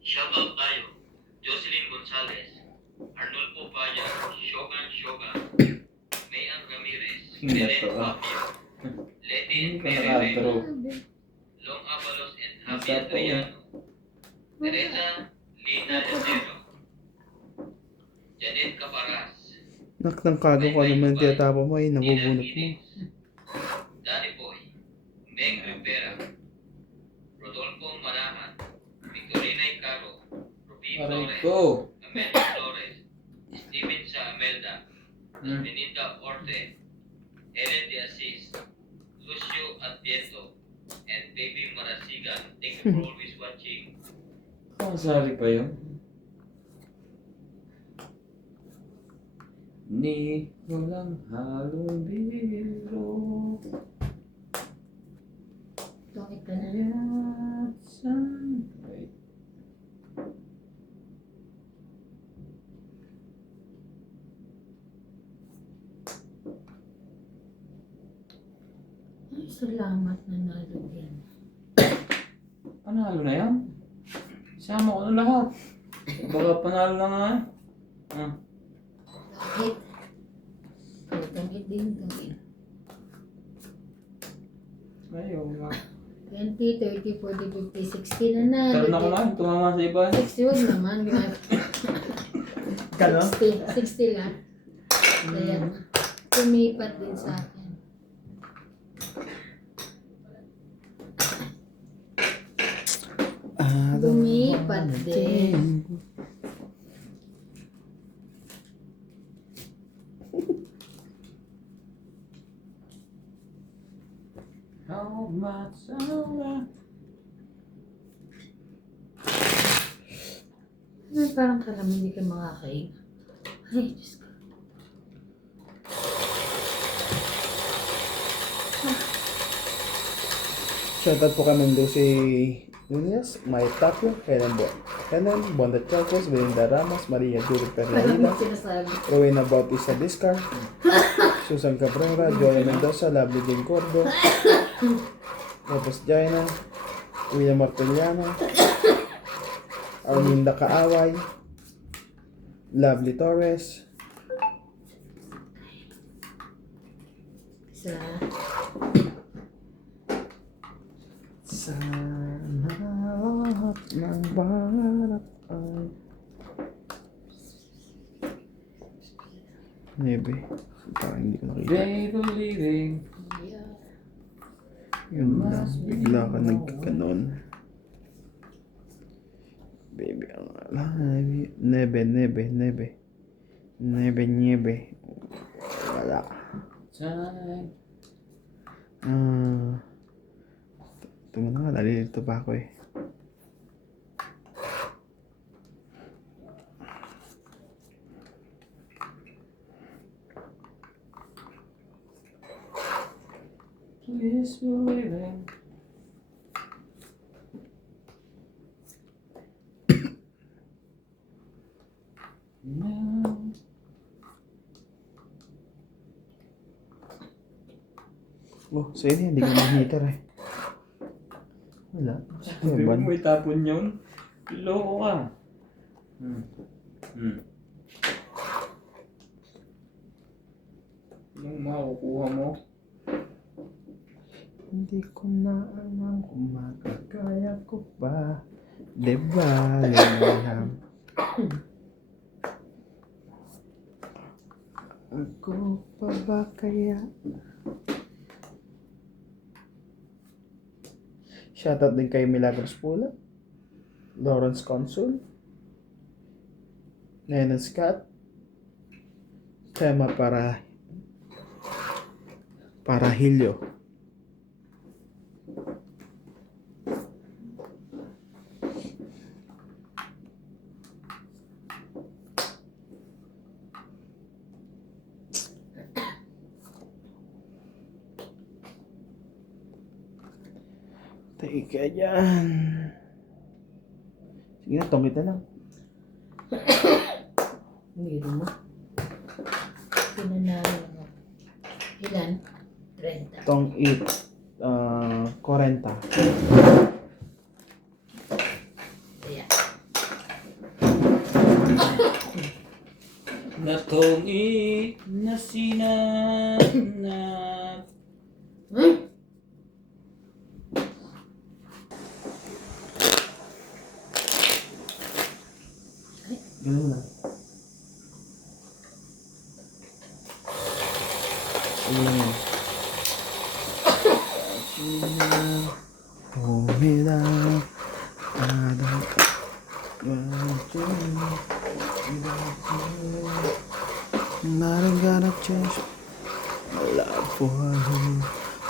Shoutout tayo. Jocelyn Gonzalez, Arnulfo Paya, Shogun, Mayan Ramirez, Belen Ito, ah. Fabio, Leti Hindi ka Merere, nakadro. Long Avalos and Isa Javi po. Adriano, Teresa Lina Lacero, Janet Caparas, Nak ng kago ko naman tiyatapa mo ay Nina nabubunot mo. Gides, Danny Boy, Meg Rivera, Rodolfo Manahan, Victorina Icaro, Ruby Aray Flores, ko. Amelda Flores, Steven Sa Amelda, Benita Orte, Ellen De Assis, Lucio Advieto, and Baby Marasigan. Thank you for always watching. Kasali pa yun? Ni walang halong biro. Tungit ka na. Kaya't san... Wait. Ay, salamat na nalagyan. Panalo na yan? Sama ko na lahat. Baka panalo na nga. Tungit. Oh, tungit din, tungit. Ayaw nga. 20, 30, 40, 50, 60 na na. Karoon ako na. Tumama sa iba. 60 wag naman. Kano? 60 lang. Kaya tumipat din sa akin. Lumipat din. How much I Ay, parang kalaman hindi ka makakain. Ay, Diyos ko. Shoutout po kami ng si Nunez, Mike Tapio, Kenan, Bondat Charcos, Belinda Ramos, Maria Judith Parang Perlaida, sinasabi. Rowena Bautista Discar, Susan Cabrera, Joya Mendoza, Lovely Jane Cordo, Lopez Jaina, William Martellano, Arminda Kaaway, Lovely Torres, Isa. Sana lahat ng barat ay Nebe. Parang hindi ko nakita. They believing. Yun lang. Bigla ka nagkaganon. Baby, ang alive. Nebe. Nebe. Wala. Time. Ito mo na nga. Nalilito pa ako eh. Please believing. Now. Oh, sa'yo na yan. Hindi ko mag-heater eh. Wala. Sabi mo may tapon yun. Loko ka. Yung makukuha mo. Hindi ko na alam kung makakaya ko pa. Diba? Lang. Ako pa ba kaya? Shoutout din kay Milagros Pula, Lawrence Consul, Nena Scott, tema para Hilyo. Teka dyan. Sige na, tongit na lang. Hindi mo. Pinanalo mo. Ilan? 30. Tong it. 40. Ayan. Natongi na sinanap. Ganun lang. Ganun lang yan. Hold me down. I don't want to. Not gonna change my love for you.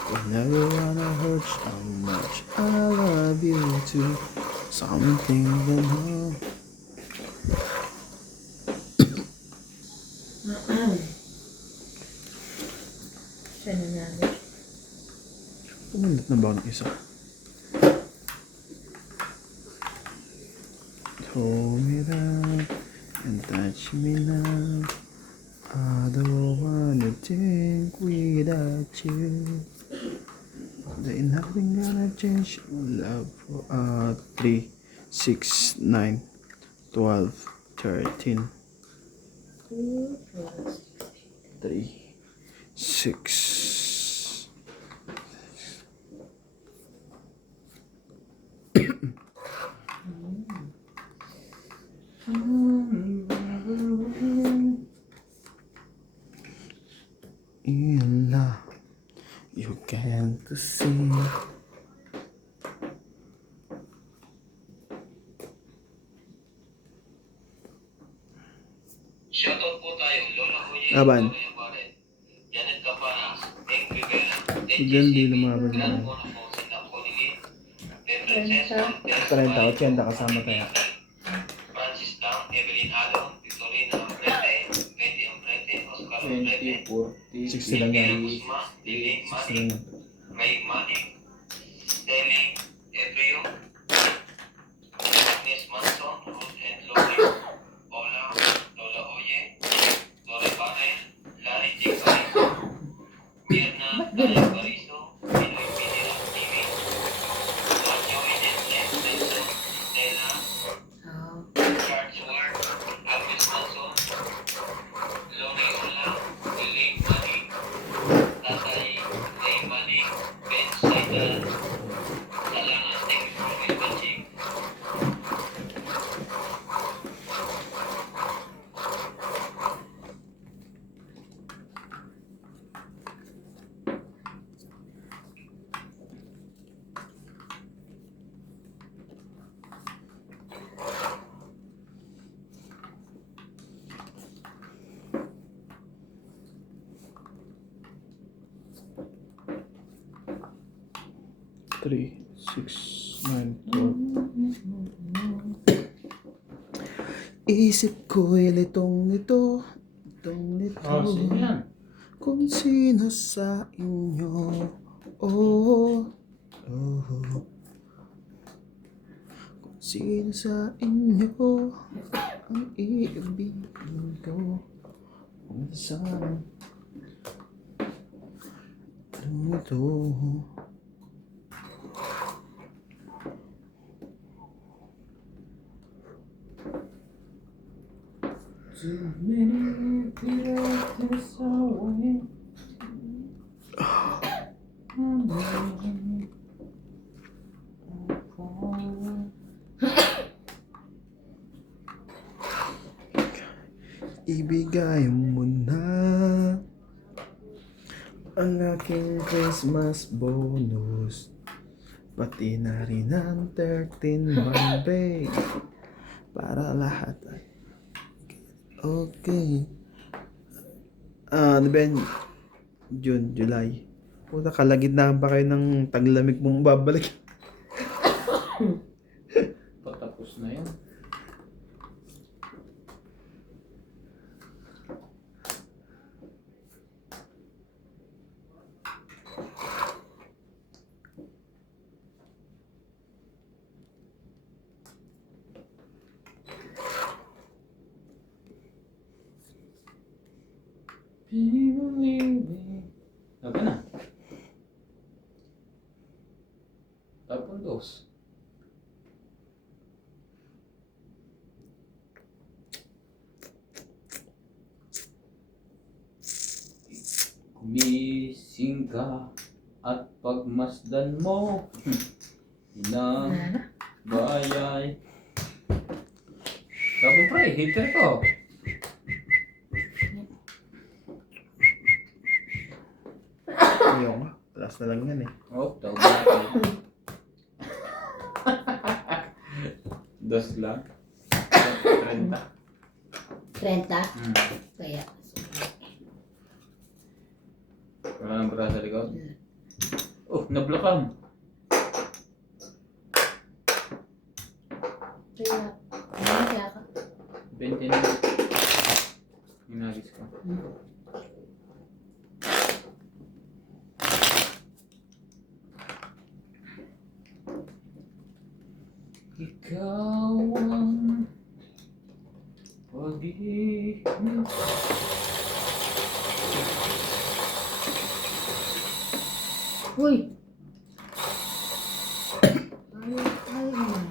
Will never wanna hurt so much. I love you too. Something that home. Siya nanalo. Pumindot na ba ako ng isa? Hold me down and touch me now. I don't wanna think without you. There ain't nothing gonna change my love for 3, 6, 9, 12, 13, 3, 6. In love, you can't see. Shoutout po tayo, Lola Hoye, Aban. Gloria Barret, Janet Capanas, Hank Rivera, Bigyan di lumaban Gran na. Bonafont, Napoli, Frances Montes, 30, 80 kasama kaya. Francis Lam, Evelyn Alon, Victorina Ambrete, Betty Ambrete, Oscar Ambrete, 20, 40, 60 lang yan. Guzman, Lili 60 Mani, lang yan. Ray Mani, Stelling Ebrio, Agnes Manson, Ruth and Lori, Ola, Lola Oye, Dore Barret, Larry J. Pariso, Mirna Daya Pariso, Pinoy Pinira TV, Joey Denson, Stella, Charles Ward, Agnes Manson, Lori Ola, Elaine Mani, Tatay Ray Mani, Ben Saitan, Salangan 3, 6, 9, 12. Isip ko'y litong-lito, litong-lito. Oh, sino yan? Kung sino sa inyo, oh, oh. Kung sino sa inyo ang iibigin ko. Kung saan ito. Too many people this away. Ibigay mo na ang aking Christmas bonus, pati na rin ang 13 Monday, para lahat ay okay. Ano ba yan? June, July. Puta, kalagitnaan pa kayo ng taglamig mong babalik. Patapos na yan. People leaving. Laban na. Tapon dos. Gumising ka at pagmasdan mo inang Wala na. bayay. Tapon pre, hater ko. Ayaw nga. Last na lang yan eh. Oh, tawag natin. Dos lang. 30. 30? Hmm. Kaya. Wala nang bra sa likod. Oh, nablokam. Kaya. Ano kaya ka? 20 na. Inagis ko. Ikaw ang pag-ibig. Uy! Ay, naman.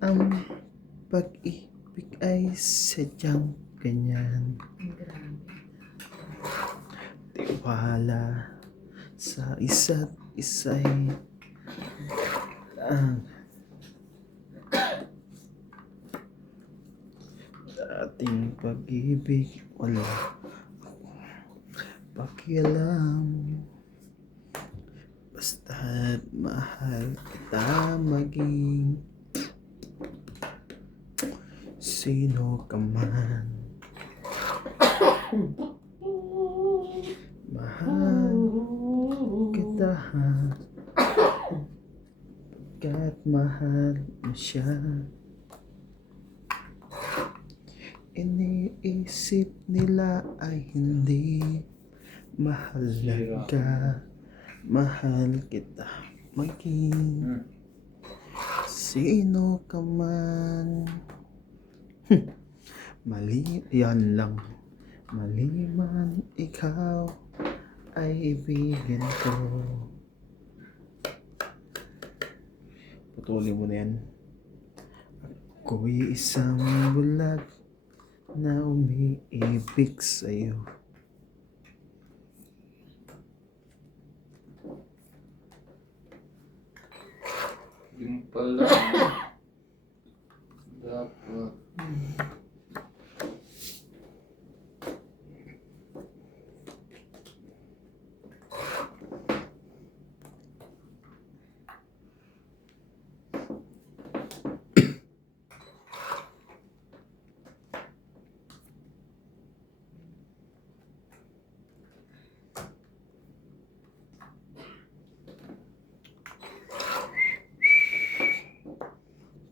Ang pag-ibig ay sadyang ganyan. Tiwala sa isa't isa'y ang dating pag-ibig wala pakialam. Basta't mahal kita maging sino ka man. Mahal kita pagkat mahal mo siya. Iniisip nila ay hindi mahalaga. Mahal kita maging sino ka man. Mali, yan lang. Mali man ikaw ay ibigin ko. Putulin mo na yan. Ako'y isang bulag na umiibig sa'yo. Yung pala. Dapat.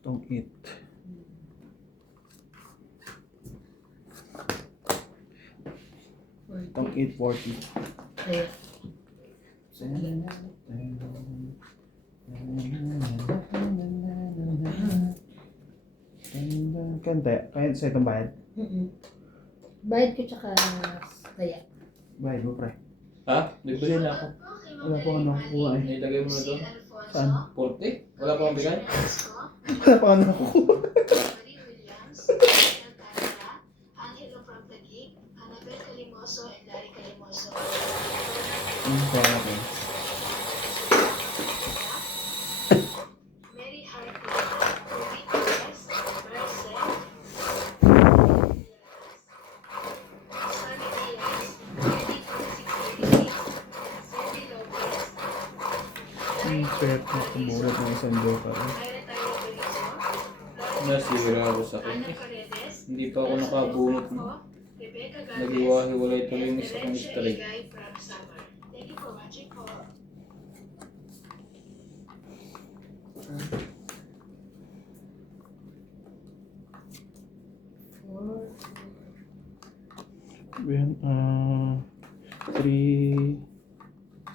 Don't eat. Don't eat 40. Ayun. Kante, kaya sa itong bayad? Bayad ko tsaka saya. Bayad mo, pre. Ha? Nagbili na ako. Wala po ano kukuha eh. Nilagay mo na doon. Saan? 40? Wala pa akong bigay? Wala pa ano kukuha. Williams, Daniel Canada, Angelo from Taguig, Annabel Calimoso, and Larry Calimoso. Kaya ako. Mary Hartman, Ruby Torres, Merced, Sunny Diaz, Eddie 2688, Cindy Lopez, Pwede na kumulot ng isang joker. Ira Tayo Berizo, Nasira ako sa akin. Ana Paredes, Hindi pa ako nakabunot. Rebecca Gomez, Naghiwa-hiwalay tuloy yung isa kong Valencia strike. Ligay from Summer. Thank you for watching po. Yan, 3,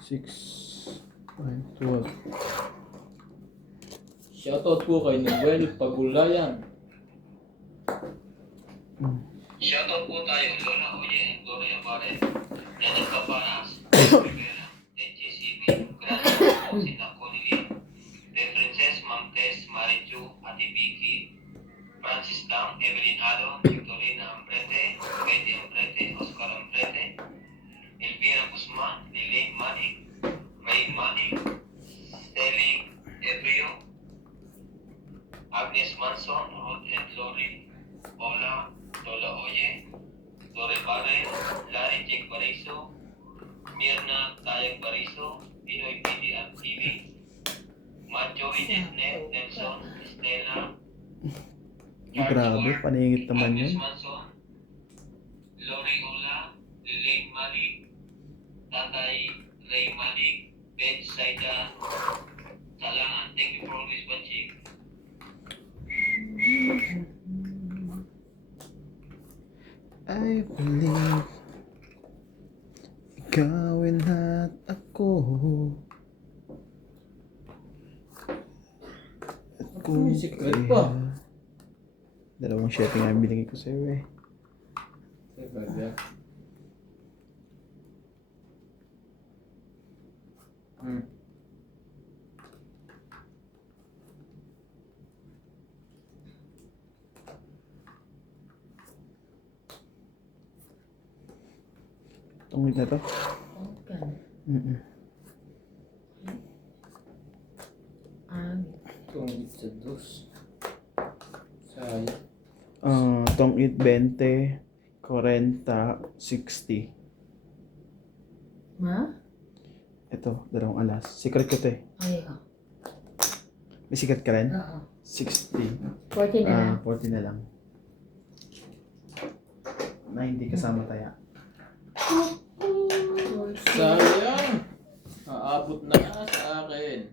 6, 12. Shoutout po kay Noel Pagulayan. Shoutout po tayo, Lola Oye, Gloria Pare, Janet Capanas, Rivera, NGCB, Gracias po, Sita Conili, The Princess, Ma'am Tess, Marichu, Ate Vicky, Francis Tam, Evelyn Hado, Victorina Ambrete, Betty Ambrete, Oscar Ambrete, Elvira Guzman, Lily Manik, May Manik, Steli Ebrio, Agnes Manson, Ruth and Lori, Ola, Lola Oye, Lore Barre, Larry Jake Bariso, Mirna Tayag Bariso, Pinoy PDR TV, Macho Edith Net, Nelson, Estela, Grabe, paningit naman Agnes yun. Manson, Lori Ola, Lilane Malik, Tatay Ray Malik, Ben Saida, Salangan. Thank you for always watching. I believe ikaw at ako. At kung May secret pa. Dalawang shipping ang binigay ko sa'yo eh. Tungkol na to? Okay. Mm-mm. Tungkol sa dos. Sayang. Tong it 20, 40, 60. Ma? Ito, dalawang alas. Secret ko to eh. Ayaw. May secret ka rin? Oo. 60. 40 na lang. 40 na lang. 90 kasama taya. Sayang. Aabot na sa akin.